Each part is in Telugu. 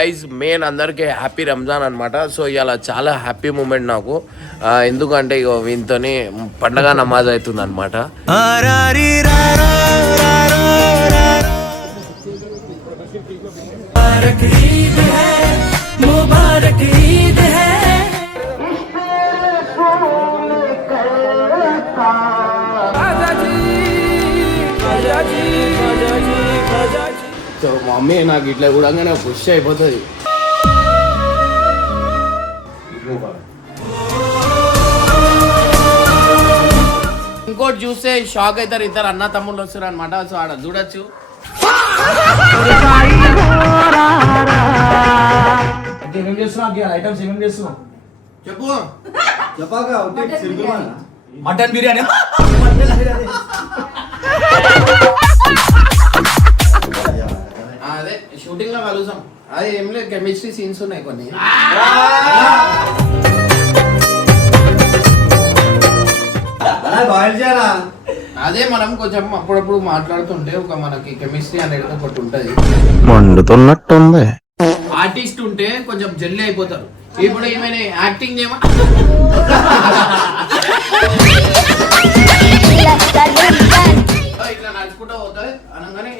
గైస్ మెయిన్ అందరికీ హ్యాపీ రంజాన్ అనమాట. సో ఇలా చాలా హ్యాపీ మూమెంట్ నాకు, ఎందుకంటే ఇగో వీనితోని పండగ నమాజ్ అవుతుంది అనమాట. సో మా మమ్మీ నాకు ఇట్లా కూడా ఖుషి అయిపోతుంది. ఇంకోటి చూస్తే షాక్ అవుతారు, ఇద్దరు అన్న తమ్ముళ్ళు వస్తారు అనమాట. సో ఆడ చూడొచ్చు. చెప్పు మటన్ బిర్యానీ. అదే షూటింగ్ లో కలుసాం. అదే ఏం లేదు, కెమిస్ట్రీ సీన్స్ ఉన్నాయి కొన్ని. అదే మనం కొంచెం అప్పుడప్పుడు మాట్లాడుతుంటే ఒక మనకి కెమిస్ట్రీ అనేది ఒకటి ఉంటది. మండుతున్నట్టుంది. ఆర్టిస్ట్ ఉంటే కొంచెం జల్లి అయిపోతారు. ఇప్పుడు ఏమైనా యాక్టింగ్ చేయమా ఇట్లా నడుచుకుంటూ పోతుంది అనగానే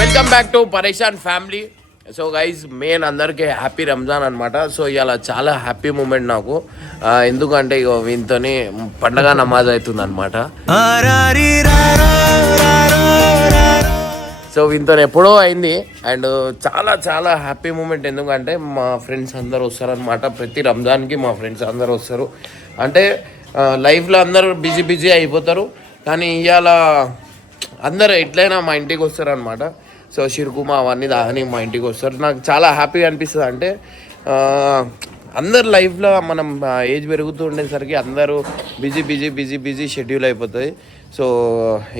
వెల్కమ్ బ్యాక్ టు పరేషాన్ ఫ్యామిలీ. సో గైజ్ మెయిన్ అందరికీ హ్యాపీ రంజాన్ అనమాట. సో ఇలా చాలా హ్యాపీ మూమెంట్ నాకు, ఎందుకంటే ఇగో వీనితోని పండగ నమాజ్ అవుతుంది అనమాట. సో వీనితో ఎప్పుడో అయింది అండ్ చాలా చాలా హ్యాపీ మూమెంట్. ఎందుకంటే మా ఫ్రెండ్స్ అందరు వస్తారనమాట. ప్రతి రంజాన్కి మా ఫ్రెండ్స్ అందరు వస్తారు. అంటే లైఫ్లో అందరూ బిజీ బిజీ అయిపోతారు, కానీ ఇవాళ అందరూ ఎట్లయినా మా ఇంటికి వస్తారనమాట. సో షిర్కుమా అవన్నీ దాని మా ఇంటికి వస్తారు. నాకు చాలా హ్యాపీగా అనిపిస్తుంది. అంటే అందరు లైఫ్లో మనం ఏజ్ పెరుగుతూ ఉండేసరికి అందరూ busy busy busy busy schedule అయిపోతుంది. సో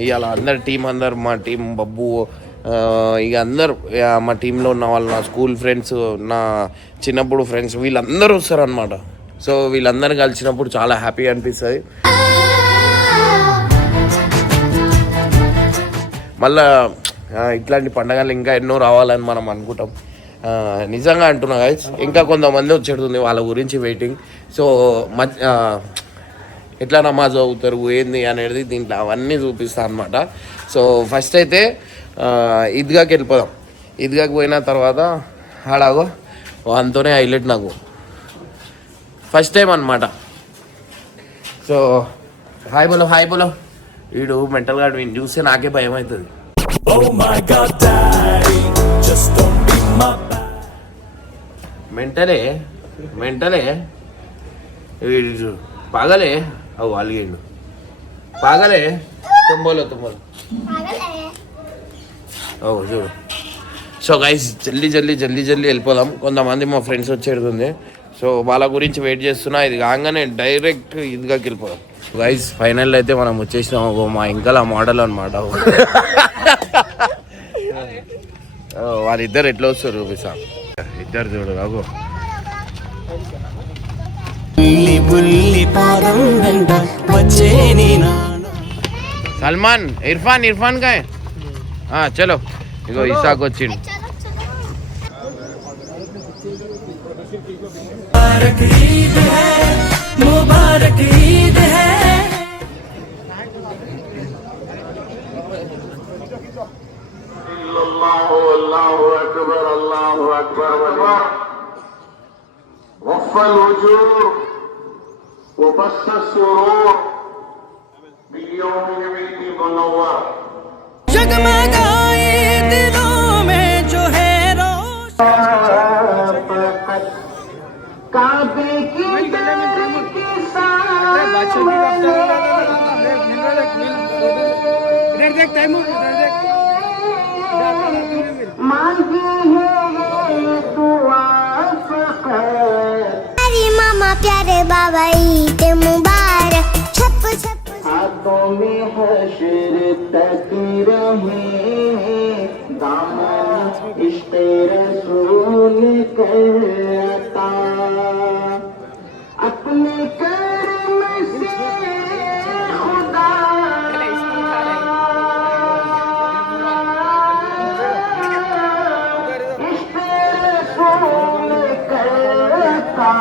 ఇవాళ అందరు టీం, అందరు మా టీం, బబ్బు, ఇక అందరు మా టీంలో ఉన్న వాళ్ళు, నా స్కూల్ ఫ్రెండ్స్, నా చిన్నప్పుడు ఫ్రెండ్స్, వీళ్ళందరూ వస్తారనమాట. సో వీళ్ళందరూ కలిసినప్పుడు చాలా హ్యాపీగా అనిపిస్తుంది. మళ్ళా ఇట్లాంటి పండగలు ఇంకా ఎన్నో రావాలని మనం అనుకుంటాం. నిజంగా అంటున్నా గైస్, ఇంకా కొంతమంది వచ్చేస్తుంది, వాళ్ళ గురించి వెయిటింగ్. సో ఎట్లా నమాజ్ అవుతారు ఏంది అనేది దీంట్లో అవన్నీ చూపిస్తాను అనమాట. సో ఫస్ట్ అయితే ఈద్గాకి వెళ్ళిపోదాం. ఈద్గాకి పోయిన తర్వాత ఆడాగో అంతోనే హైలైట్ నాకు ఫస్ట్ టైం అనమాట. సో హాయ్ బోలో వీడు మెంటల్ గా వీడిని చూస్తే నాకే భయం అవుతుంది. మెంటలే వీడు పాగలే. అవు అలిగిండు పాగలే. తుంబోలో ఓ చూడు. సో గైస్ జల్దీ వెళ్ళిపోదాం. కొంతమంది మా ఫ్రెండ్స్ వచ్చేడుతుంది. సో వాళ్ళ గురించి వెయిట్ చేస్తున్నా. ఇది కాగానే డైరెక్ట్ ఇదిగాకి వెళ్ళిపోదాం. గైస్ ఫైనల్ అయితే మనం వచ్చేసినాం. మా ఇంకా మోడల్ అనమాట. వాళ్ళిద్దరు ఎట్లా వస్తారు చూపిస్తా. ఇద్దరు చూడు బాబు. సల్మాన్ ఇర్ఫాన్ కా చలో. ఇగో ఇసాక్ వచ్చిండు. मुबारक ईद है. अल्लाहु अकबर वफ़ल वजूह वबस्स सुरूर बियौमिल ईद मुनव्वर. जगमगाए दिलों में जो है रोशन काबे की मामा प्यारे बाबा ईद मुबारक. छप छप हाथों में हश्र तक रहे दामन इश्क़ रसूल करता अपने कर्म से खुदा इश्क़ रसूल करता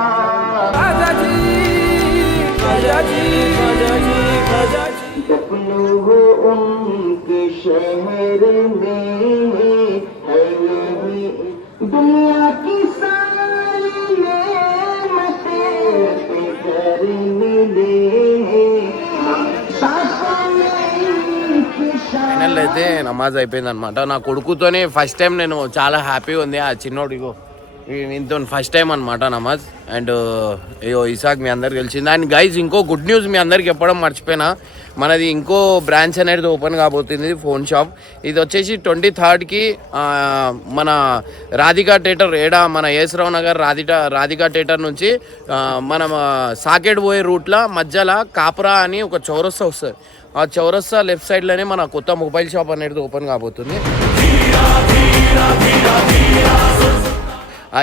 दफन हो उनके शहर में है यही दुनिया की सारी नेमतें पे करने दे सांसों में इनकी ఫైనల్ అయితే నమాజ్ అయిపోయింది అనమాట. నా కొడుకుతోని ఫస్ట్ టైం నేను చాలా హ్యాపీగా ఉంది. ఆ చిన్నోడిగో వీనితో ఫస్ట్ టైం అనమాట నమాజ్. అండ్ అయ్యో ఇసాక్ మీ అందరికి తెలిసింది. అండ్ గైజ్ ఇంకో గుడ్ న్యూస్ మీ అందరికి చెప్పడం మర్చిపోయినా, మనది ఇంకో బ్రాంచ్ అనేది ఓపెన్ కాబోతుంది ఫోన్ షాప్. ఇది వచ్చేసి 23కి మన రాధికా థియేటర్ ఏడా మన యేసరావు నగర్ రాధికా థియేటర్ నుంచి మనం సాకెట్ పోయే రూట్లో మధ్యలో కాపురా అని ఒక చౌరస్తా వస్తుంది. ఆ చౌరస్తా లెఫ్ట్ సైడ్లోనే మన కొత్త మొబైల్ షాప్ అనేది ఓపెన్ కాబోతుంది.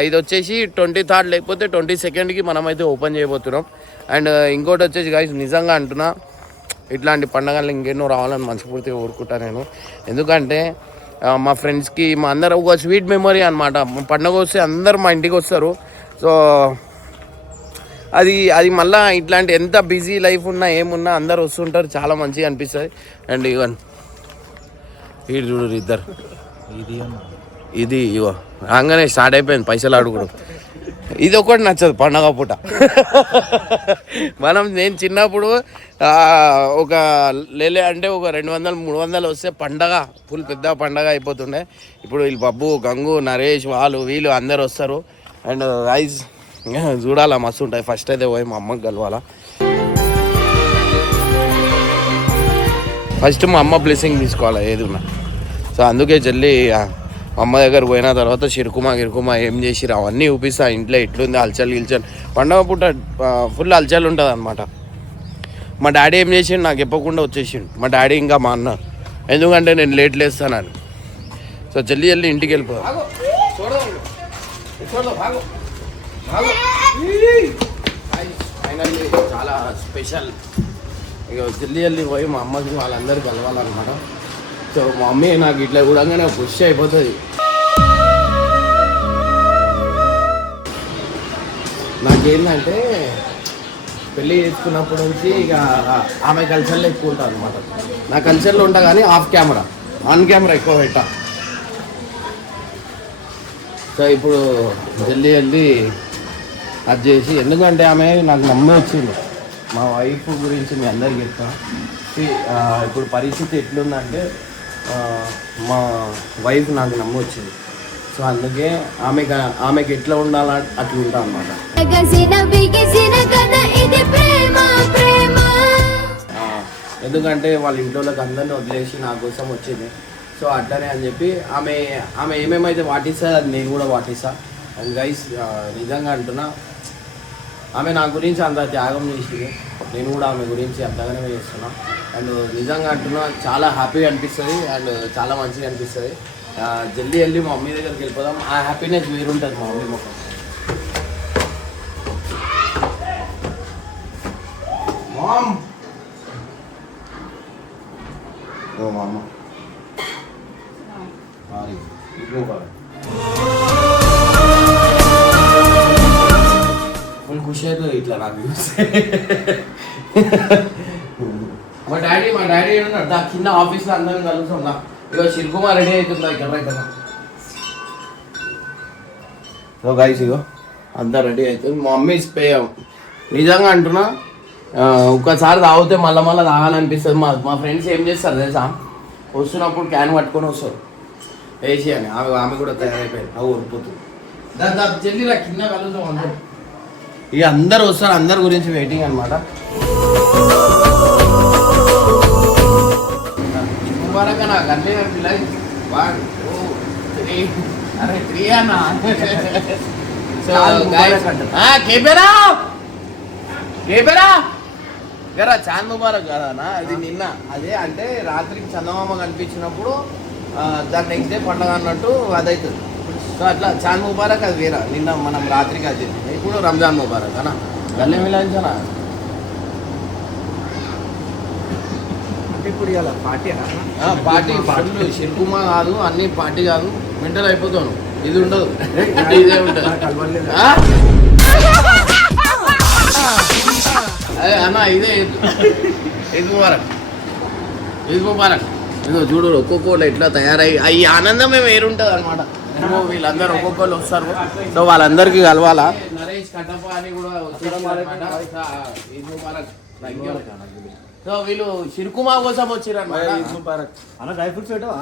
ఇది వచ్చేసి 23rd లేకపోతే 22ndకి మనమైతే ఓపెన్ చేయబోతున్నాం. అండ్ ఇంకోటి వచ్చేసి గైస్ నిజంగా అంటున్నా, ఇట్లాంటి పండగలు ఇంకెన్నో రావాలని మనస్ఫూర్తిగా కోరుకుంటా నేను. ఎందుకంటే మా ఫ్రెండ్స్కి మా అందరూ ఒక స్వీట్ మెమరీ అనమాట. పండగ వస్తే అందరూ మా ఇంటికి వస్తారు. సో అది మళ్ళీ ఇట్లాంటి ఎంత బిజీ లైఫ్ ఉన్నా ఏమున్నా అందరు వస్తుంటారు, చాలా మంచిగా అనిపిస్తుంది. అండ్ ఇవన్ వీడు చూడు ఇద్దరు, ఇది ఇగో రాగానే స్టార్ట్ అయిపోయింది పైసలు అడుగుడు. ఇది ఒకటి నచ్చదు పండగ పూట. నేను చిన్నప్పుడు ఒక లేలే అంటే ఒక 200-300 వస్తే పండగ ఫుల్ పెద్ద పండగ అయిపోతుండే. ఇప్పుడు వీళ్ళు బబ్బు, గంగు, నరేష్ వీళ్ళు అందరు వస్తారు. అండ్ ఐస్ చూడాలా మస్తు ఉంటాయి. ఫస్ట్ అయితే పోయి మా అమ్మకి కలవాలా. ఫస్ట్ మా అమ్మ బ్లెస్సింగ్ తీసుకోవాలా ఏది ఉన్నా. సో అందుకే చెల్లి మా అమ్మ దగ్గర పోయిన తర్వాత గిరుకుమా ఏం చేసిరు అవన్నీ చూపిస్తా. ఇంట్లో ఎట్లుంది హల్చల్ పండగ పూట ఫుల్ హల్చల్ ఉంటుంది అనమాట. మా డాడీ ఏం చేసిండు నాకు చెప్పకుండా వచ్చేసిండు. మా డాడీ ఇంకా మా అన్న, ఎందుకంటే నేను లేట్ లేస్తానని. సో జల్దీ ఇంటికి వెళ్ళిపో. ఫైనల్లీ చాలా స్పెషల్. ఇక జల్దీ పోయి మా అమ్మకి వాళ్ళందరూ కలవాలన్నమాట. సో మా మమ్మీ నాకు ఇట్లా చూడంగానే ఖుషి అయిపోతుంది. నాకేంటంటే పెళ్ళి చేసుకున్నప్పటి నుంచి ఇక ఆమె కల్చర్లో ఎక్కువ ఉంటాను అనమాట. నా కల్చర్లో ఉంటా కానీ ఆఫ్ కెమెరా, ఆన్ కెమెరా ఎక్కువ పెట్టా. సో ఇప్పుడు జల్దీ అది చేసి, ఎందుకంటే ఆమె నాకు నమ్మే వచ్చింది. మా వైఫ్ గురించి మీ అందరికి చెప్తాను. ఇప్పుడు పరిస్థితి ఎట్లుందంటే మా వైఫ్ నాకు నమ్మొచ్చింది. సో అందుకే ఆమెకి ఎట్లా ఉండాల అట్లా ఉంటా అన్నమాట. ఎందుకంటే వాళ్ళ ఇంట్లోకి అందరినీ వదిలేసి నా కోసం వచ్చింది. సో అట్లనే అని చెప్పి ఆమె ఏమేమైతే పాటిస్తుంది అది నేను కూడా పాటిస్తా. అండ్ గైస్ నిజంగా అంటున్నా, ఆమె నా గురించి అంత త్యాగం చేసింది, నేను కూడా ఆమె గురించి అంతగానే చేస్తున్నా. అండ్ నిజంగా అంటున్నా చాలా హ్యాపీగా అనిపిస్తుంది అండ్ చాలా మంచిగా అనిపిస్తుంది. జల్దీ మా మమ్మీ దగ్గరికి వెళ్ళిపోదాం. ఆ హ్యాపీనెస్ వేరుంటుంది మా మమ్మీ ముఖం. మా అమ్మ ఫుల్ ఖుషి అవుతుంది ఇట్లా నాకు చూస్తే. మా డాడీ ఉన్నాడు కింద ఆఫీస్లో అందరం కలుగుతున్నా. ఇక శిల్కుమార్ రెడీ అవుతుందా ఇక్కడ. సో గైస్ ఇగో అంతా రెడీ అవుతుంది. మా మమ్మీ నిజంగా అంటున్నా, ఒక్కసారి తాగితే మళ్ళీ తాగాలనిపిస్తుంది. మా ఫ్రెండ్స్ ఏం చేస్తారు తెలుసా, వస్తున్నప్పుడు క్యాన్ పట్టుకొని వస్తారు వేసి అని. ఆమె కూడా తయారైపోయింది, అవి ఓడిపోతుంది. దాని చెల్లిరా కింద కలుగుతాం అందరూ. ఇక అందరు వస్తారు, అందరి గురించి వెయిటింగ్ అనమాట. నాకు అంటే అరే 3 అన్నా. సో కేపేరా గరా చాంద్ ముబారక్ కదనా అది నిన్న అదే అంటే రాత్రికి చందమామ కనిపించినప్పుడు దాని నెక్స్ట్ డే పండగ అన్నట్టు అదవుతుంది. సో అట్లా చాంద్ ముబారక్ అది వేరే, నిన్న మనం రాత్రికి అది ఇప్పుడు రంజాన్ ముబారక్ అనా గల్లే మిలాంచనా. ఇప్పుడు ఇవాళ పార్టీ పార్టీ ఫుల్ షిర్కుమా కాదు, అన్ని పార్టీ కాదు, మెంటల్ అయిపోతాను. ఇది ఉండదు, ఇదే ఉంటుంది. అదే అన్న ఇదే ఈద్ ముబారక్, ఈద్ ముబారక్. ఇదిగో చూడు ఒక్కొక్కళ్ళు ఎట్లా తయారై ఈ ఆనందమే వేరుంటుంది అనమాట. వీళ్ళందరూ ఒక్కొక్కళ్ళు వస్తారు, సో వాళ్ళందరికీ కలవాలా. నరేష్ కట్టప్ప అని కూడా వచ్చారు. ఈద్ ముబారక్. సో వీళ్ళు షిర్కుమా కోసం వచ్చారు అనమాట. డ్రై ఫ్రూట్స్ పెట్టవా?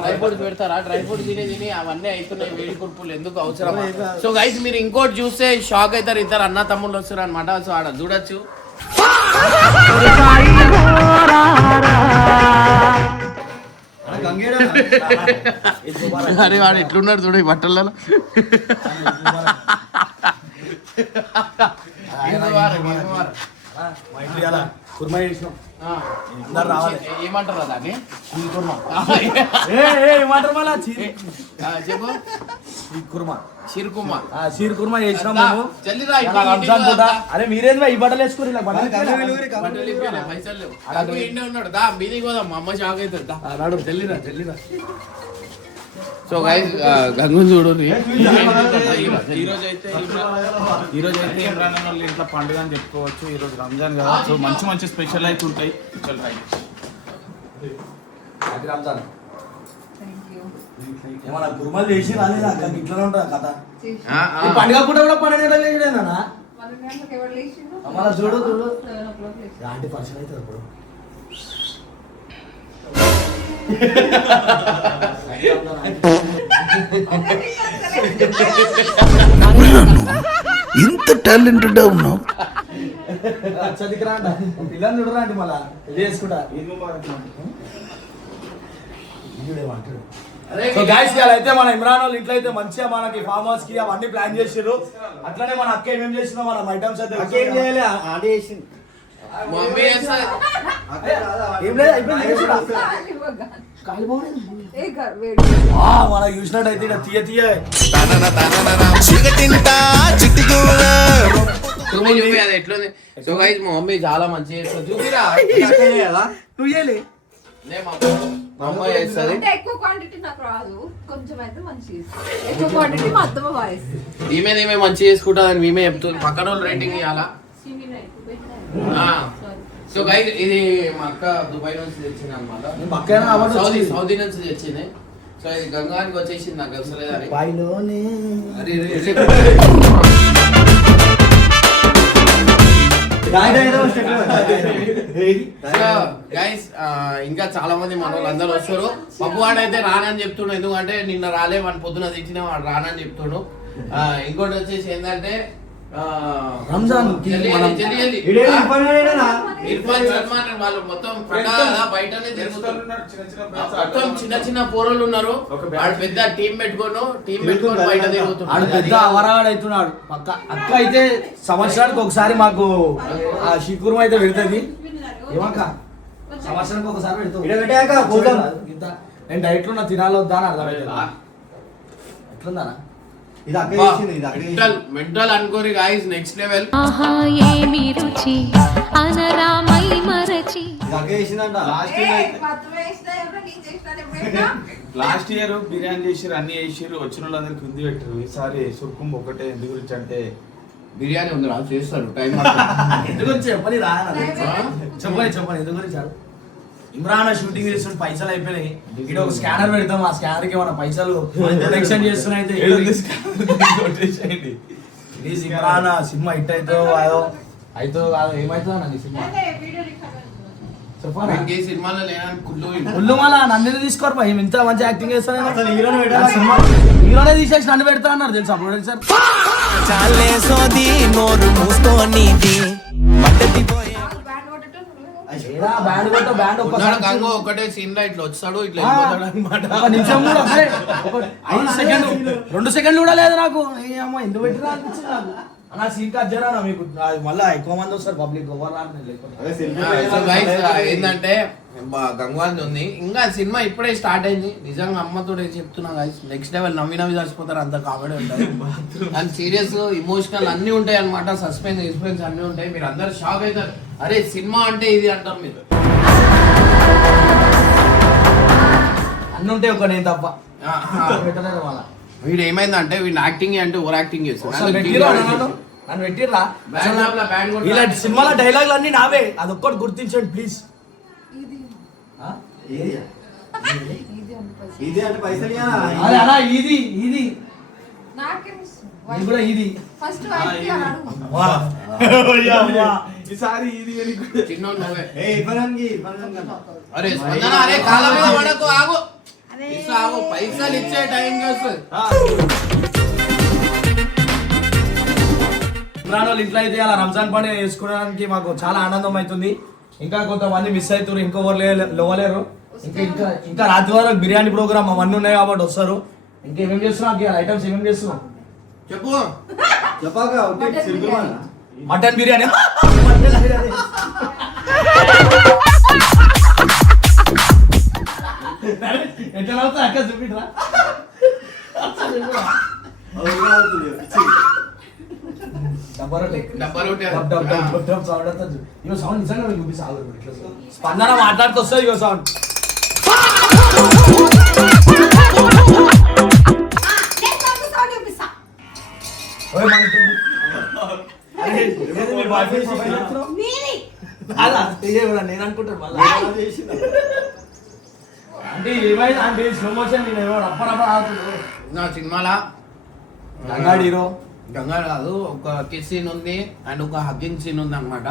డ్రై ఫ్రూట్స్ పెడతారా? డ్రై ఫ్రూట్స్ తిని అవన్నీ అవుతున్నాయి, వేడి కుర్పులు ఎందుకు అవసరం. సో గైస్ మీరు ఇంకోటి చూస్తే షాక్ అవుతారు, ఇద్దరు అన్న తమ్ముళ్ళు వస్తారు అనమాట. సో ఆడ చూడొచ్చు. అరే వాడు ఎట్లున్నాడు చూడు ఈ బట్టలలో. కుర్మా చేసినాం. ఏమంటారా దాన్ని? ఏమంటారు మళ్ళా? చెప్పు. షీర్ కుర్మా చేసినాం మేము. జల్దిరా రంజాన్ పూట. అరే మీరేంద్రా ఈ బట్టలు వేసుకుని ఇలా పైసలు లేవు. అటు ఇండే ఉన్నాడు. దా మీదికి పోదాం, మా అమ్మ షాక్ అవుతుంది. రాడు జల్లిరా జల్లిరా. సో గైస్ గంగుని చూడు. ఈరోజు అయితే ఇమ్రాన్ వాళ్ళ ఇంట్లో పండుగ అని చెప్పుకోవచ్చు. ఈరోజు రంజాన్ కదా, సో మంచి మంచి స్పెషల్ అయితే ఉంటాయి. రంజాన్ ఏమన్నా గురుమలు చేసి రాలేదా? ఇట్లా ఉంటుంది కథ. పండుగ పూట కూడా 12 గంటలు లేచిడేనా? మళ్ళా చూడు చూడు లాంటి పర్సన్ అవుతుంది అప్పుడు. ఇంత టాలెంటెడ్ ఉన్నావు. చదివిరా పిల్లలు చూడరా అంటే మళ్ళా చేసుకుంటా. సో గైస్ అయితే మన ఇమ్రాన్ వాళ్ళ ఇంట్లో అయితే మంచిగా మనకి ఫామ్ హౌస్ కి అవన్నీ ప్లాన్ చేసారు. అట్లనే మన అక్క ఏమేమి చేసిందో మనం ఐటమ్స్ అయితే మనం చూసినట్టయితే తీయ తీయ అది ఎట్లుంది. సో గైస్ మా మమ్మీ చాలా మంచిగా చేస్తుంది. చూపిరా నువ్వు చేయలే. మా అమ్మ చేస్తుంది. ఎక్కువ క్వాంటిటీ నాకు రాదు, కొంచెం అయితే మంచిగా ఎక్కువ క్వాంటిటీ మా అత్తమ్మ వాయిస్. ఈమె మంచిగా చేసుకుంటుందని మేమే చెప్తుంది. పక్కన వాళ్ళు రేటింగ్ ఇవ్వాలా. సో గైస్ ఇది మా అక్క దుబాయ్ నుంచి తెచ్చింది అనమాట. సౌదీ నుంచి తెచ్చింది. సో ఇది గంగానికి వచ్చేసింది, నాకు అసలేదని. గైస్ ఇంకా చాలా మంది మన వాళ్ళు అందరూ వస్తారు. పప్పువాడు అయితే రానని చెప్తుండు, ఎందుకంటే నిన్న రాలే వాడిని పొద్దున తెచ్చిన వాడు రానని చెప్తుండు. ఇంకోటి వచ్చేసి ఏంటంటే రంజాన్ ఇర్ఫాన్ సల్మాన్ వాళ్ళు మొత్తం బయటనే మొత్తం చిన్న చిన్న పోరలు ఉన్నారు. వాడు పెద్ద టీం పెట్టుకొని బయట తిరుగుతున్నాడు. పెద్ద అవరాడు అవుతున్నాడు. పక్క అక్క అయితే సంవత్సరానికి ఒకసారి మాకు ఆ షికుర్మ అయితే పెడుతుంది. ఏమక్క సంవత్సరానికి ఒకసారి పెడతావు. నేను డైట్ లో తినాలి వద్దా అని అర్థమవుతుంది. ఎట్లుందా మెంటల్ అనుకోరి guys, next level. Last year biryani చేసిరు, అన్ని చేసిరు, వచ్చిన వాళ్ళందరికి ఉంది పెట్టారు. ఈసారి సుర్కుం ఒకటే. ఎందు గురించి అంటే బిర్యానీ ఉంది రా, చేస్తారు టైం. ఎందుకు గురించి చెప్పని రా చెప్పని ఎందుకు గురించి ఇమ్రాన్ షూటింగ్ చేస్తున్న పైసలు అయిపోయినాయి. ఇక్కడ ఒక స్కానర్ పెడతాం, ఆ స్కానర్ కి మన పైసలు ఎలక్షన్ చేస్తున్నాయి. ఇమ్రాన్ సినిమా హిట్ అవుతో అయితే కాదు ఏమైతుందో నాకు సినిమా చెప్పండి. సినిమాలో కుళ్ళు మళ్ళా నన్ను తీసుకోరు భయ, ఇంత మంచి యాక్టింగ్ చేస్తాను. హీరోనే తీసేసి నన్ను పెడతా అన్నారు తెలుసా అప్పుడు సార్. ఒకటే సీన్ లో ఇట్లా వచ్చాడు, ఇట్లా 2 సెకండ్లు కూడా లేదు నాకు. ఎందుకు పెట్టినా అనిపించింది నాకు. అన్న సీన్ కట్ చేయరా మీకు మళ్ళీ ఎక్కువ మంది వస్తారు పబ్లిక్ ఎవరు రాని లేకపోతే సో గైస్ ఏంటంటే గంగవాన్ ఉంది ఇంకా సినిమా ఇప్పుడే స్టార్ట్ అయింది నిజంగా అమ్మతో చెప్తున్నా గైస్ నెక్స్ట్ లెవెల్ నవ్వి చచ్చిపోతారు అంత కామెడీ ఉంటుంది అండ్ సీరియస్ ఇమోషనల్ అన్ని ఉంటాయి అనమాట సస్పెన్స్ అన్ని ఉంటాయి మీరు అందరు షాక్ అవుతారు అరే సినిమా అంటే ఇది అంటారు మీరు అన్ని ఉంటాయి ఒక నేను తప్ప పెట్టలేదు మళ్ళా వీడు ఏమైందంటే వీడు యాక్టింగ్ అంటే ఓవర్ యాక్టింగ్ అసలు పెట్టిర్రా నన్ను పెట్టిర్రా ఇలాంటి సినిమాల డైలాగులు అన్ని నావే అదొక్కటి గుర్తించండి ప్లీజ్ అరే అలా ఇది ఇది నాకేం ఇది కూడా ఇది ఫస్ట్ ఈసారి ఇది చిన్నోడు నువ్వే. అరే స్పందన అరే కాళ్ళ మీద పడకు ఆగు ఆగు పైసలు ఇచ్చే టైం వస్తుంది ఇమ్రాన్ వాళ్ళు ఇంట్లో అయితే అలా రంజాన్ పండుగ చేసుకోవడానికి మాకు చాలా ఆనందం అవుతుంది ఇంకా కొంతమంది మిస్ అవుతారు ఇంకొకరు లేవలేరు ఇంకా ఇంకా ఇంకా రాత్రి వరకు బిర్యానీ ప్రోగ్రామ్ అవన్నీ ఉన్నాయి కాబట్టి వస్తారు ఇంకేమేం చేస్తున్నాం ఐటమ్స్ ఏమేమి చేస్తున్నాం చెప్పు మటన్ బిర్యానీ ఎట్లా అవుతా అక్క చూపిట్రా స్పందన మాట్లాడుతూ వస్తుంది ఇగో సౌండ్ నేను అనుకుంటాను మళ్ళీ అంటే ఏమైనా అంటే స్లో మోషన్ నేను ఎవరు అప్పరప్ప ఆడుతున్నాడు నా సినిమాలో గంగాడు హీరో గంగా కాదు ఒక కిస్ సీన్ ఉంది అండ్ ఒక హగ్గింగ్ సీన్ ఉంది అనమాట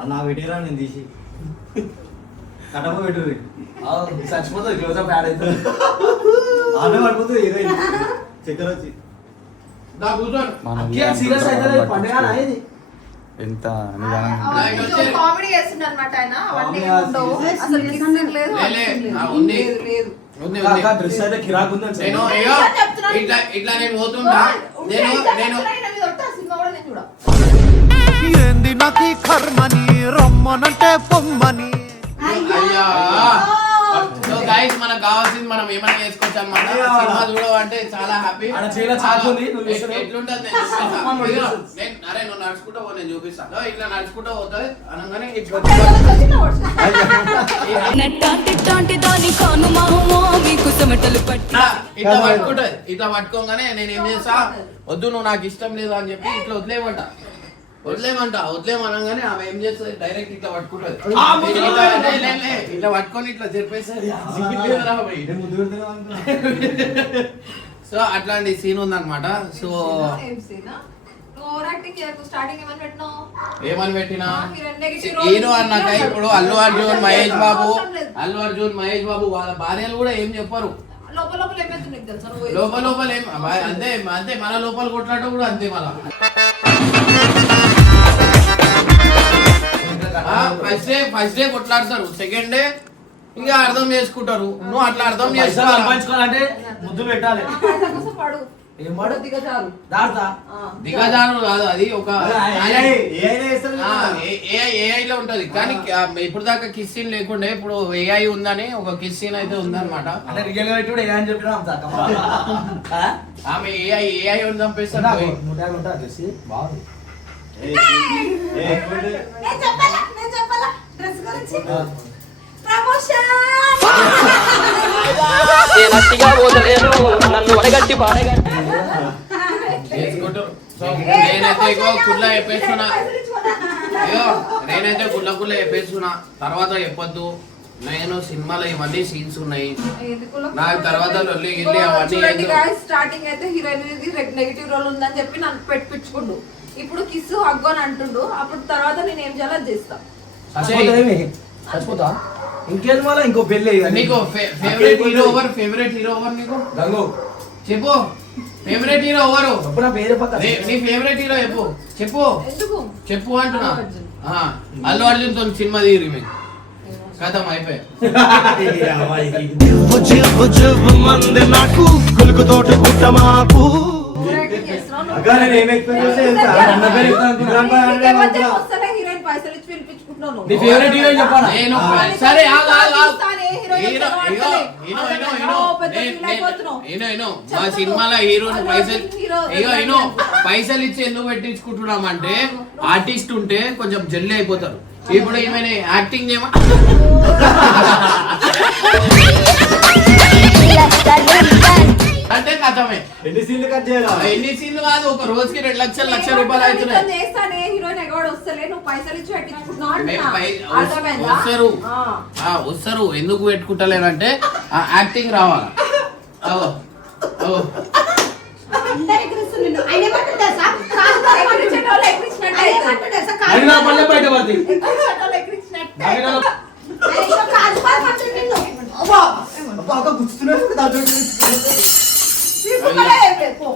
అన్న పెట్టిరా నేను తీసి కటప పెట్టు చచ్చిపోతుంది క్లోజ్అప్ యాడ్ అవుతుంది ఆమె పడిపోతుంది హీరోయిన్ చక్కెర వచ్చి సీరియస్ అయితే పండుగ ఇది ఎంత కామెడీ చేస్తుండే అనమాట ఆయన అవన్నీ ఉండవు అసలు kissing లేదు లే, లేదు, ఉంది. లేదు ఉంది డ్రెస్ అయితే కిరాక్ ఉంది నేను అయ్యో ఇట్లా నేను పోతుంటా నేను ఏంది నాకు కర్మని రమ్మనంటే పొమ్మని అయ్యా సో గైస్ మనకు కావాల్సింది మనం ఏమైనా చేసుకోవచ్చు అన్నమాట సినిమా చూడమంటే చాలా హ్యాపీ ఆడ చీల చాకు ఉంది, నువ్వు చూస్తున్నావు. ఎట్లుంటది నేను చూపిస్తా. ఇదిగో, అరే నువ్వు నడుచుకుంటూ పో నేను చూపిస్తాను ఇట్లా నడుచుకుంటూ పోతుంది అనగానే ఇట్లా నట్టాంటి దాని కాను మామో మీకు చెమటలు పట్టి ఇట్లా పట్టుకుంటది ఇట్లా పట్టుకోగానే నేను ఏం చేస్తా వద్దు నువ్వు నాకు ఇష్టం లేదు అని చెప్పి ఇట్లా వదిలేమనగానే ఆమె ఏం చేస్తుంది డైరెక్ట్ ఇట్లా పట్టుకుంటది ఇట్లా పట్టుకొని ఇట్లా చెప్పేసరి సో అట్లాంటి సీన్ ఉందన్నమాట సో ఏమని పెట్టినా హీరో అన్నాక ఇప్పుడు అల్లు అర్జున్ మహేష్ బాబు వాళ్ళ భార్యలు కూడా ఏం చెప్పరు లోపల ఏం అంతే అంతే మన లోపల కొట్లాట కూడా అంతే మన ఫస్ట్ డే కొట్లాడతారు సెకండ్ డే ఇంకా అర్థం చేసుకుంటారు నువ్వు అట్లా అర్థం చేసుకోవాలంటే ముద్దు పెట్టాలి ఏం పాడు దాడతా దిగజారు కాదు అది ఒక ఏఐ ఏఐ లో ఉంటది కానీ ఇప్పుడు దాకా కిస్ సీన్ లేకుండే ఇప్పుడు ఏఐ ఉందని ఒక కిస్ సీన్ అయితే ఉందన్నమాట అంటే రియల్ గా పెట్టి ఏ అని చెప్పినా ఆమె ఏఐ ఉంది చంపేస్తారు బాగుంది నేనైతే కుళ్ళ చెప్పేస్తున్నా తర్వాత చెప్పొద్దు నేను సినిమాలో ఇవన్నీ సీన్స్ ఉన్నాయి నాకు తర్వాత స్టార్టింగ్ అయితే హీరోయిన్ నెగిటివ్ రోల్ ఉందని చెప్పి నన్ను పెట్టించుకుండు ఇప్పుడు కిస్ హగ్గు అని అంటుండు అప్పుడు తర్వాత నేను ఏం చేయాలో చేస్తా చచ్చిపోతా ఇంకేం వల్ల ఇంకో పెళ్ళి నీకు ఫేవరెట్ హీరో ఎవరు నీకు గంగు చెప్పు ఫేవరెట్ హీరో ఎవరు నా పేరు పక్క నీ ఫేవరెట్ హీరో ఎందుకు చెప్పు అంటున్నా అల్లు అర్జున్ తో సినిమా తీరి మీకు కథం అయిపోయి మంది నాకు కొలుకు తోట కుట్ట మాకు యాక్టింగ్ చేస్తున్నావు అక్క నేను ఏం ఎక్స్పెక్ట్ చేస్తే తెలుసా? అన్న పేరు చెప్తాను అనుకున్నా. నీకేమో చెప్పు, వస్తలే హీరోయిన్ పైసలు ఇచ్చి పిలిపించుకుంటున్నావు నువ్వు. నీ ఫేవరెట్ హీరోయిన్ చెప్పాలా? నేను సరే ఆగు, ఆగు, ఆగు. ఇస్తానే, హీరోయిన్ హీరో వచ్చాక ఇగో, వాడతలే. ఇనో, ఇనో, అసలు ఇనో. పెద్ద ఫీల్ అయిపోతున్నావు. ఇనో, మా సినిమాలో హీరోని అల్లు పైసలు అర్జున్ హీరో ఇనో పైసలు ఇచ్చి ఎందుకు పెట్టించుకుంటున్నామంటే ఆర్టిస్ట్ ఉంటే కొంచెం జల్లి అయిపోతారు. ఇప్పుడు ఏమైనా యాక్టింగ్ చేయమా అంటే కథమే. ఎన్ని సీన్లు కట్ చేయాలా? ఎన్ని సీన్లు కాదు, ఒక రోజుకి 2 లక్షలు లక్ష రూపాయలు నీతో అవుతున్నాయి. చేస్తానే, హీరోయిన్ ఎగవాడు వస్తలే, నువ్వు పైసలు ఇచ్చి పెట్టించుకుంటున్నావు మేము అంటున్నా. పై- అర్థమైందా? వస్తారు ఆ. వస్తారు ఎందుకు పెట్టుకుంటలేనంటే యాక్టింగ్ రావాలా. అవో అవో ఎక్కిరించేటోళ్ళు ఎక్కిరించినట్టే అవుతుంది. అది నా పల్లె బయట పడుతుంది. ఎక్కిరించేటోళ్ళు ఎక్కిరించినట్టే అది నా- అబ్బా, అక్క గుర్తున్నాడు దాంట్లో. సిగ్గుపడే పో.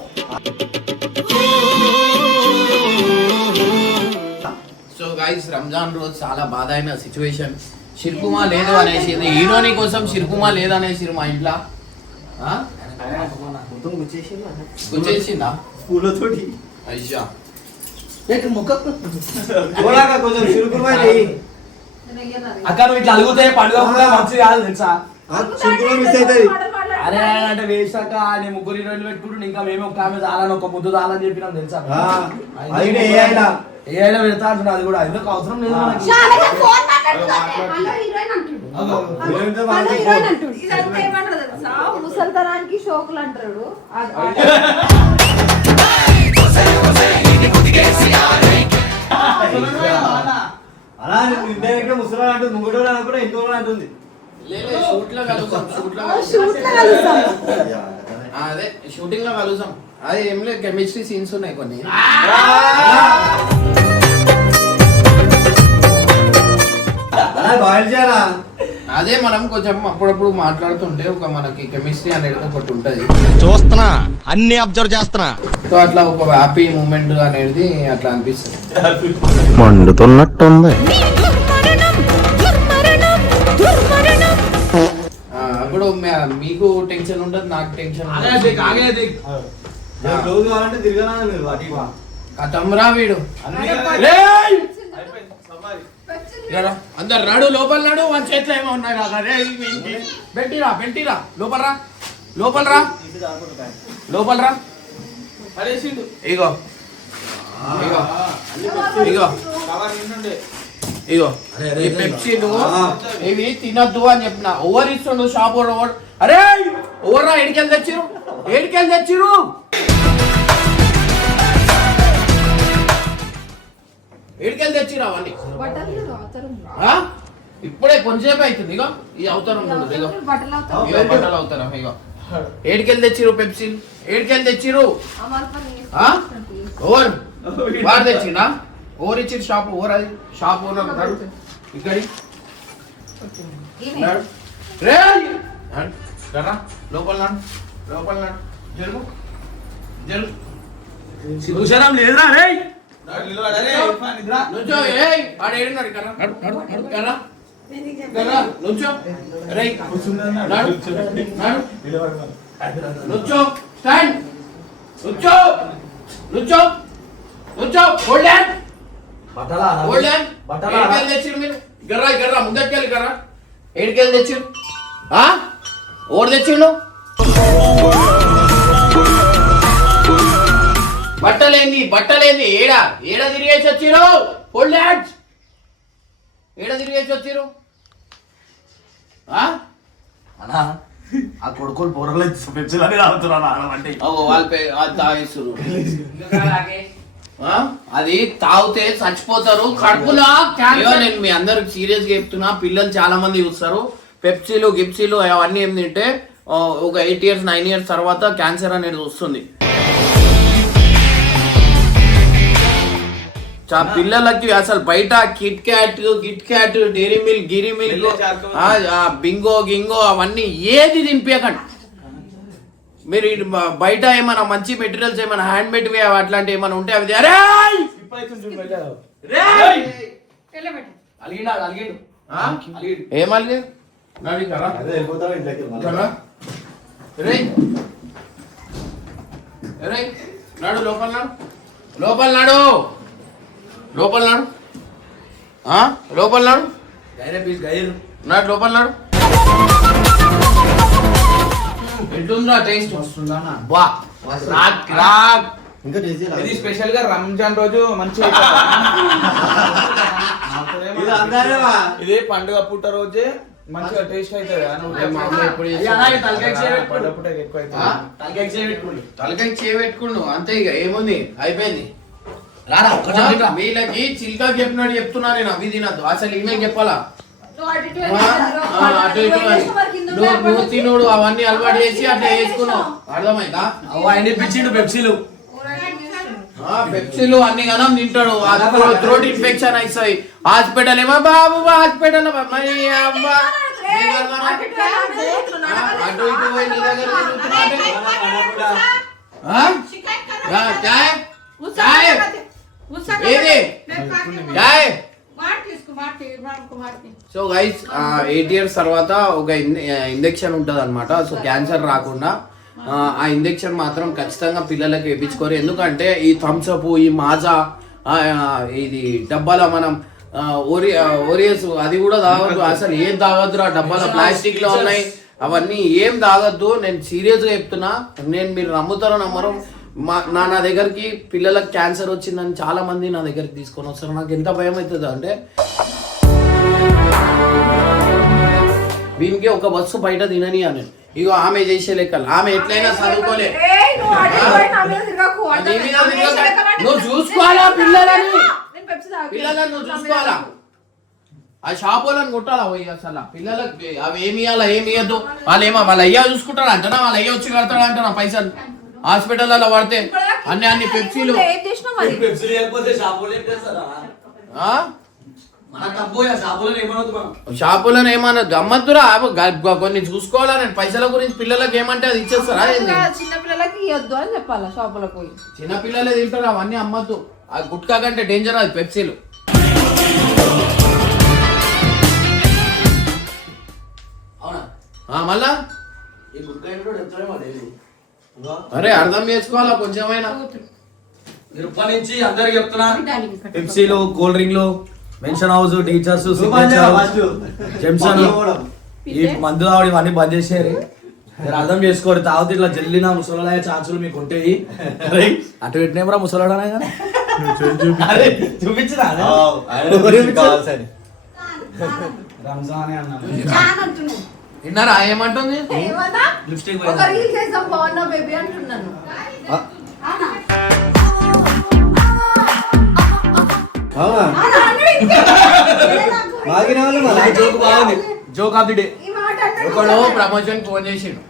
సో గైస్, రంజాన్ రోజు చాలా బాధ అయిన సిచ్యువేషన్. షిర్కుమా లేదు అనేసి, హీరోని కోసం షిర్కుమా లేదు అనేసి మా ఇంట్లో మొత్తం గుచ్చేసిండు అన్న. గుర్చేసిందా స్కూల్లో తోటి అయ్యా. చూడాక కొంచెం చిరుకురుమై నెయ్యి. అక్క నువ్వు ఇట్లా అలుగుతే పండుగ కూడా మంచిది కాదు తెలుసా? చిరుకురుమై మిస్ అవుతుంది. అరే అంటే వేసాక నేను 3 హీరోయిన్లు పెట్టుకుంటూ ఇంకా మేము ఒక ఆమె చాలని ఒక ముద్దు చాలని చెప్పినాం తెలుసా? అది ఏ అయినా ఏ అయినా పెడతా అంటున్నా, అది కూడా ఎందుకు అవసరం లేదు మనకి. హీరోయిన్తో మాట్లాడుకో. ఇదంతా ఏమంటారు తెలుసా? ముసల్తనానికి షోకులు అంటారు. అలా ఇండైరెక్ట్ ముసలి అంటుంది, ముంగటోళ్ళు అని కూడా ఇంకో అంటుంది. షూట్లో కలుసాం, షూట్లో అదే షూటింగ్ లో కలుసాం. అదే ఏం లేదు, కెమిస్ట్రీ సీన్స్ ఉన్నాయి కొన్ని. అలా బాయిల్ చేయాలా? అదే మనం కొంచెం అప్పుడప్పుడు మాట్లాడుతుంటే ఒక మనకి కెమిస్ట్రీ అనేది ఒకటి ఉంటది. చూస్తున్నా, అన్ని అబ్జర్వ్ చేస్తున్నా. సో అట్లా ఒక హ్యాపీ మూమెంట్ అనేది అట్లా అనిపిస్తుంది. మండుతున్నట్టుంది. అప్పుడు మీకు టెన్షన్ ఉండదు, నాకు టెన్షన్ ఆగేది, ఆగేది. క్లోజ్ కావాలంటే తిరగనా మీరు అటు ఇటు. కథంరా వీడు. అయిపోయింది. రా, అందరు రాడు, లోపల నాడు, మన చేతిలో ఏమో ఉన్నాయి కదా. బెట్టిరా లోపల రా, లోపల రా, లోపల రా. పడేసిండు. ఇగో ఇగో ఇగో ఇగో ఈ పెప్సీలు ఇవి తినద్దు అని చెప్పిన. ఓవర్ ఇస్తుండు షాప్ ఓవర్. అరే ఓవర్ రా, ఏడికెళ్ళి తెచ్చిరు, ఏడికెళ్ళి తెచ్చిరు. ఏడికెళ్ళి తెచ్చిరు అవన్నీ. బట్టలు అవతరం. ఆ? ఇప్పుడే కొంచెంసేపు అవుతుంది. ఇగో ఈ అవతారం చూడు, ఇగో బట్టలు అవతరం. ఇగో బట్టలు అవుతారా. ఇగో ఏడికెళ్ళి తెచ్చిరు పెప్సీలు, ఏడికెళ్ళి తెచ్చిరు. అమర్ పని ఆ? ఓవర్ వాడు తెచ్చిండా? ఓవర్ ఇచ్చింది షాప్. ఓవర్ అది షాప్ ఓనర్ ఉన్నాడు ఇక్కడి. ఉన్నాడు. రేయ్! నాడు. రా, లోపల నాడు, లోపల నాడు. జరుగు జరుగు. సిగ్గుశరం లేదురా రేయ్. నుంచో. ఏయ్ ఆడ ఏడున్నాడు ఇక్కడ. ఇక్కడ రా. ఇక్కడ రా. నుంచో. రేయ్ నాడు, నాడు. నుంచో. స్టాండ్. నుంచో, నుంచో, నుంచో. హోల్డ్ హ్యాండ్, బట్టలా హోల్డ్ హ్యాండ్. బట్టలా ఏడికెళ్ళి తెచ్చిరు మీరు? గర్రా గర్రా, ముందరికెళ్ళి గర్రా. ఏడికెళ్ళి తెచ్చిరు? ఓడి తెచ్చిండు. బట్టలేంది ఏడ తిరిగేసి వచ్చిరు? Hold hands. ఏడ తిరిగేసి వచ్చిరు? అన్నా ఆ కొడుకులు పొరలు పెంచాలని తాగుతున్నా అంటే వాళ్ళు తాగేస్తురు. అది తాగితే చచ్చిపోతారు కడుపులో. నేను మీ అందరికి సీరియస్ గా చెప్తున్నా, పిల్లలు చాలా మంది చూస్తారు పెప్సీలు గిప్సీలు అవన్నీ ఏం తింటే ఒక 8 years 9 years తర్వాత క్యాన్సర్ అనేది వస్తుంది. పిల్లలకి అసలు బయట కిట్ క్యాట్ డైరీ మిల్క్ గిరి మిల్క్ బింగో గింగో అవన్నీ ఏది తినిపించకండి మీరు. బయట ఏమైనా మంచి మెటీరియల్స్ ఏమైనా హ్యాండ్ మేడ్ అట్లాంటి ఏమైనా ఉంటే అవి ఏమల్లి అదే వెళ్ళిపోతావా ఇంట్లోకి? నాడు లోపల నాడు లోపల నాడు లోపల నాడు లోపల నాడు నాడు లోపల నాడు ఎట్లుందా టేస్ట్ వస్తుందా అన్న? వా రాక్ రాక్ ఇంకా టేస్టీ ఇది స్పెషల్ గా రంజాన్ రోజు మంచిగా ఇది అందరేవా ఇదే పండుగ పూట రోజే మంచిగా టేస్ట్ అవుతుంది మా అమ్మ ఎప్పుడు అయ్యా, అలాగే తలకాయ చేయబెట్టుకోండి. పండుగ పూట ఎక్కువ ఆ? అవుతుంది తలకాయ చేయబెట్టుకోండి. తలకాయ చేయబెట్టుకుండు అంతే ఇక ఏముంది అయిపోయింది రారా ఒక్కసారి ఇట్రా. వీళ్ళకి చిల్కా చెప్పినట్టు చెప్తున్నా నేను అవి తినద్దు అసలు ఈమె చెప్పాలా నువ్వు అటు ఇటు అటు ఇటు అని. నువ్వు తినుడు అవన్నీ అలవాటు చేసి అట్లా వేసుకున్నావు అర్థమైందా అవ్వ ఆయన ఇప్పించిండు పెప్సీలు. పెప్సీలు అన్ని గనం తింటాడు థ్రోట్ ఇన్ఫెక్షన్ అవుతాయి హాస్పిటల్ ఏమో బాబు హాస్పిటల్ అటు ఇటు పోయి నీ దగ్గర చాయ్ చాయ్ ఏది చాయ్ సో గైస్ 8 years తర్వాత ఒక ఇంజెక్షన్ ఉంటుంది అనమాట సో క్యాన్సర్ రాకుండా ఆ ఇంజెక్షన్ మాత్రం ఖచ్చితంగా పిల్లలకి వేయించుకోరు ఎందుకంటే ఈ థమ్స్అప్ ఈ మాజా ఇది డబ్బాలో మనం ఓరియస్ అది కూడా తాగద్దు అసలు ఏం తాగద్దురా డబ్బాలో ప్లాస్టిక్ లో ఉన్నాయి అవన్నీ ఏం తాగద్దు నేను సీరియస్ గా చెప్తున్నా నేను మీరు నమ్ముతారో నమ్మరు నా దగ్గరికి పిల్లలకు క్యాన్సర్ వచ్చిందని చాలా మంది నా దగ్గరికి తీసుకొని వస్తారు నాకు ఎంత భయం అవుతుంది అంటే వీనికి ఒక బస్సు బయట తినని అని ఇగో ఆమె చేసే లెక్కలు ఆమె ఎట్లయినా చదువుకోలే నువ్వు చూసుకోవాలా పిల్లలని నువ్వు చూసుకోవాలా ఆ షాప్ వాళ్ళని కొట్టాలా పోయి అసలు పిల్లలకి అవి ఏమి ఇవ్వాలా ఏమి ఇవ్వద్దు వాళ్ళ అయ్యా చూసుకుంటాడు అంటనా వాళ్ళ అయ్యా వచ్చి కడతాడు అంటనా పైసలు హాస్పిటల్ అలా పడితే అన్ని పెప్సీలు పెప్సీలు లేకపోతే షాపులో ఏం చేస్తారా? మన తప్పు ఇక షాపులో ఏమనొద్దు మనం. షాపులను ఏమన్నా అమ్మద్దురా కొన్ని చూసుకోవాలా నేను పైసల గురించి పిల్లలకి ఏమంటే అది ఇచ్చేస్తారా ఏంది చిన్న పిల్లలకి ఇవ్వద్దు అని చెప్పాలా షాపులకు పోయి చిన్న పిల్లలే తింటారు అవన్నీ అమ్మద్దు ఆ గుట్కా కంటే డేంజర్ అది పెప్సీలు అవునా? మళ్ళా ఈ గుడ్కాయ కూడా చెప్తారేమో డైలీ. అరే అర్థం చేసుకోవాలా కొంచెమైనా మీరు ఇప్పటి నుంచి అందరికి చెప్తున్నా పెప్సీలు కూల్ డ్రింక్లు మెన్షన్ హౌస్ టీచర్స్ జెమ్సన్ ఈ మందు ఆవిడ ఇవన్నీ బంద్ చేసేయారు మీరు అర్థం చేసుకోరు తాగుతూ ఇట్లా జల్లిన ముసలాయ ఛాన్సులు మీకు ఉంటాయి అటు పెట్టినేమరా ముసలాడనే కానీ చూపించరా రంజాన్ అన్నాను విన్నారా ఏమంటుంది లిప్స్టిక్ ఒక రీల్ చేసాం బాగున్నా బేబీ అంటున్నాను జోక్ బాగుంది జోక్ ఆఫ్ ది డే ఈ మాట ఒకడు ప్రమోషన్ ఫోన్ చేసిండు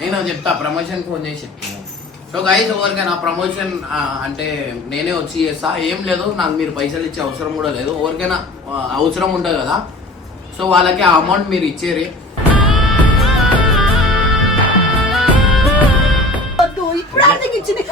ఇగో చెప్తా ప్రమోషన్ ఫోన్ చేసిండు సో గైస్ ఎవరికైనా ప్రమోషన్ అంటే నేనే వచ్చి చేస్తా ఏం లేదు నాకు మీరు పైసలు ఇచ్చే అవసరం కూడా లేదు ఎవరికైనా అవసరం ఉంటుంది కదా సో వాళ్ళకి ఆ అమౌంట్ మీరు ఇచ్చేరి ఇప్పుడు అర్థం ఇచ్చింది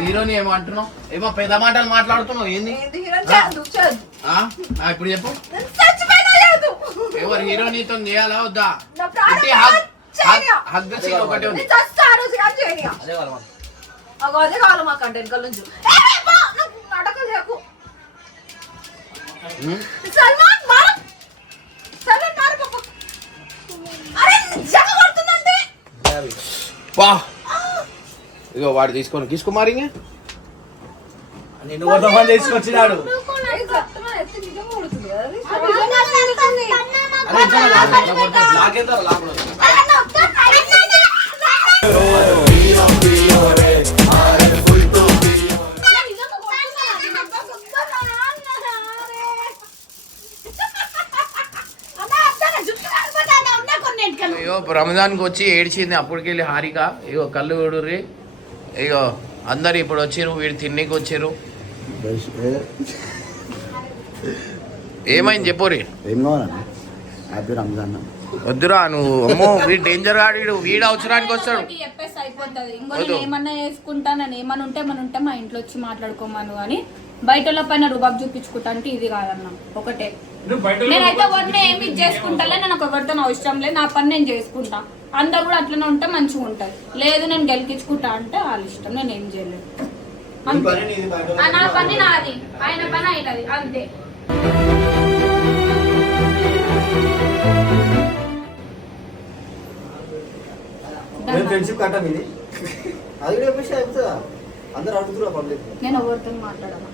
హీరోని ఏమో అంటున్నావు ఏమో పెద్ద మాటలు మాట్లాడుతున్నావు ఏంది ఇప్పుడు చెప్పు ఎవరు హీరోనితో చేయాలా వద్దా హగ్ సీన్ ఒకటే ఉంది అదే కావాలి మా కంటెంట్ కల్ నుంచి నాటకాలు చేయకు సల్మాన్ మారు సల్మాన్ మారు అరే నిజంగా కొడుతుందంటే వా ఇగో వాడు తీసుకొని తీసుకుమారి నేను ఓటో పని తీసుకొచ్చినాడు లాగేద్దారు లాగడం అయ్యో రంజాన్కి వచ్చి ఏడ్చింది అప్పటికెళ్ళి హారిక ఇగో కళ్ళు విడుర్రి ఇగో అందరు ఇప్పుడు వచ్చిర్రు వీడు తిన్నీకి వచ్చిర్రు ఏమైంది చెప్పురి ఏం కావాలన్నా హ్యాపీ రంజాన్ వద్దురా నువ్వు అమ్మో వీడు డేంజర్ గాడు వీడు అవసరానికి వస్తాడు ఒకటి చెప్పేసి అయిపోతుంది ఇంకో నేను ఏమన్నా వేసుకుంటా నేను ఏమన్నా ఉంటే మా ఇంట్లో వచ్చి మాట్లాడుకోమను అని బయట పైన రుబాబ్ చూపించుకుంటా అంటే ఇది కాదన్న ఒకటే నేనైతే ఎవరిని ఏమి చేసుకుంటాలే నాకు ఎవరితో అవసరం లేదు నా పని నేను చేసుకుంటా అందరు కూడా అట్లనే ఉంటే మంచిగా ఉంటుంది లేదు నేను గెలికించుకుంటా అంటే వాళ్ళ ఇష్టం నేను ఏం చేయలేదు నా పని నాది ఆయన పని అవుతుంది అంతే ఫ్రెండ్షిప్ కట్టం ఇది అది కూడా చెప్పేసి అయిపోతుందా అందరు అడుగుతున్నారు పబ్లిక్ నేను ఎవరితో మాట్లాడాను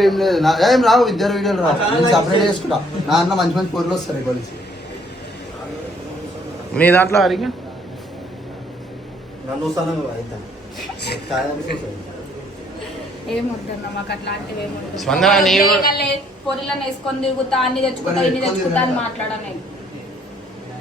ఏం లేదు ఏం రావు ఇద్దరు వీడియోలు రావు నేను సపరేట్ చేసుకుంటా నా అన్న మంచి మంచి పొరులు వస్తారు కలిసి మీ దాంట్లో అరిగా నన్ను వస్తాను అవుతాను ఏమొద్దన్నా మాకు అట్లాంటివి స్పందన నీవు పొరిలను వేసుకొని తిరుగుతా అన్ని తెచ్చుకుంటా ఇన్ని తెచ్చుకుంటా అని మాట్లాడా నేను